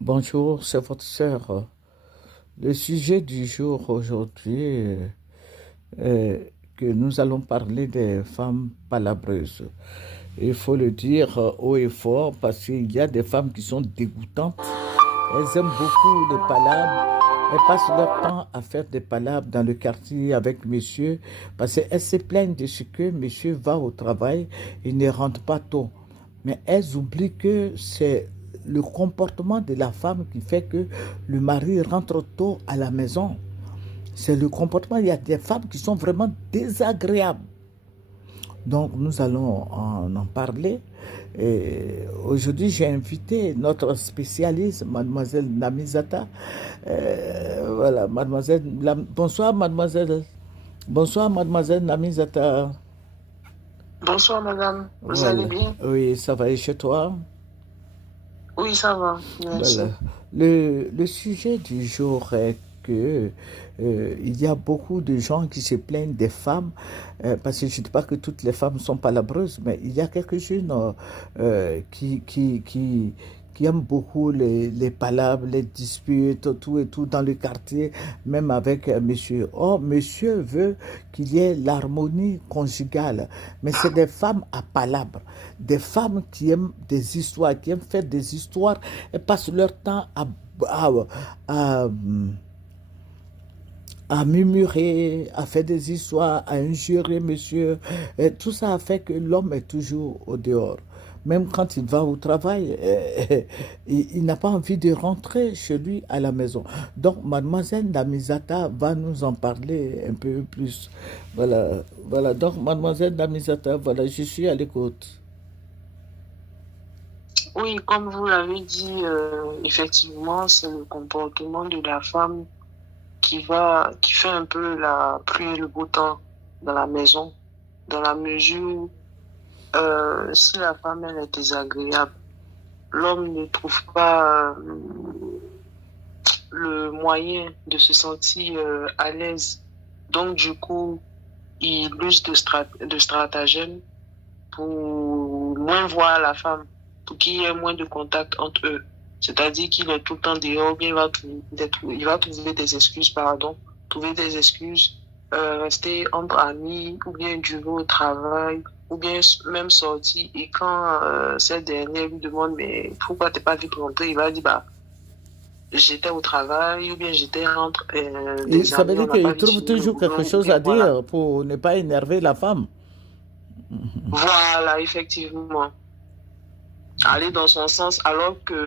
Bonjour, c'est votre sœur. Le sujet du jour aujourd'hui est que nous allons parler des femmes palabreuses. Il faut le dire haut et fort parce qu'il y a des femmes qui sont dégoûtantes. Elles aiment beaucoup les palabres. Elles passent leur temps à faire des palabres dans le quartier avec monsieur parce qu'elles se plaignent de ce que monsieur va au travail et ne rentre pas tôt. Mais elles oublient que c'est le comportement de la femme qui fait que le mari rentre tôt à la maison. C'est le comportement. Il y a des femmes qui sont vraiment désagréables. Donc nous allons en parler. Aujourd'hui, j'ai invité notre spécialiste, mademoiselle Namizata. Voilà, mademoiselle. Bonsoir, mademoiselle. Bonsoir, mademoiselle Namizata. Bonsoir madame, vous allez Voilà. bien? Oui, ça va et chez toi? Oui, ça va, Voilà. merci. Le sujet du jour est que il y a beaucoup de gens qui se plaignent des femmes, parce que je ne dis pas que toutes les femmes sont palabreuses, mais il y a quelques-unes qui aiment beaucoup les palabres, les disputes, tout et tout dans le quartier, même avec monsieur. Or, monsieur veut qu'il y ait l'harmonie conjugale, mais c'est des femmes à palabres, des femmes qui aiment des histoires, qui aiment faire des histoires et passent leur temps à, à, à murmurer, à faire des histoires, à injurer monsieur. Et tout ça a fait que l'homme est toujours au dehors. Même quand il va au travail, il n'a pas envie de rentrer chez lui à la maison. Donc, mademoiselle Damizata va nous en parler un peu plus. Voilà, voilà. Donc, mademoiselle Damizata, voilà, je suis à l'écoute. Oui, comme vous l'avez dit, effectivement, c'est le comportement de la femme qui fait un peu la pluie et le beau temps dans la maison, dans la mesure, si la femme, elle est désagréable, l'homme ne trouve pas le moyen de se sentir à l'aise. Donc, du coup, il use de stratagèmes pour moins voir la femme, pour qu'il y ait moins de contact entre eux. C'est-à-dire qu'il est tout le temps dehors, bien il va trouver des excuses, pardon, trouver des excuses, rester entre amis, ou bien du au travail, ou bien même sortir. Et quand cette dernière lui demande, mais pourquoi t'es pas vite rentré, il va dire, bah, j'étais au travail, ou bien j'étais entre Et des ça veut amis, on dire n'a pas qu'il vite trouve fini le toujours quelque boulot, ou chose bien à voilà. dire pour ne pas énerver la femme. Voilà, effectivement. Aller dans son sens alors que